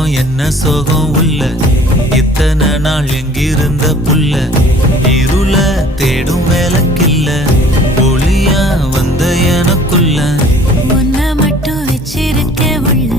சோகம் என்ன சோகம் உள்ள இத்தனை நாள் எங்கிருந்த புல்ல இருள தேடும் வேலைக்கில்ல ஒளியா வந்த எனக்குள்ள உன்னை மட்டும் வச்சிருக்க உள்ள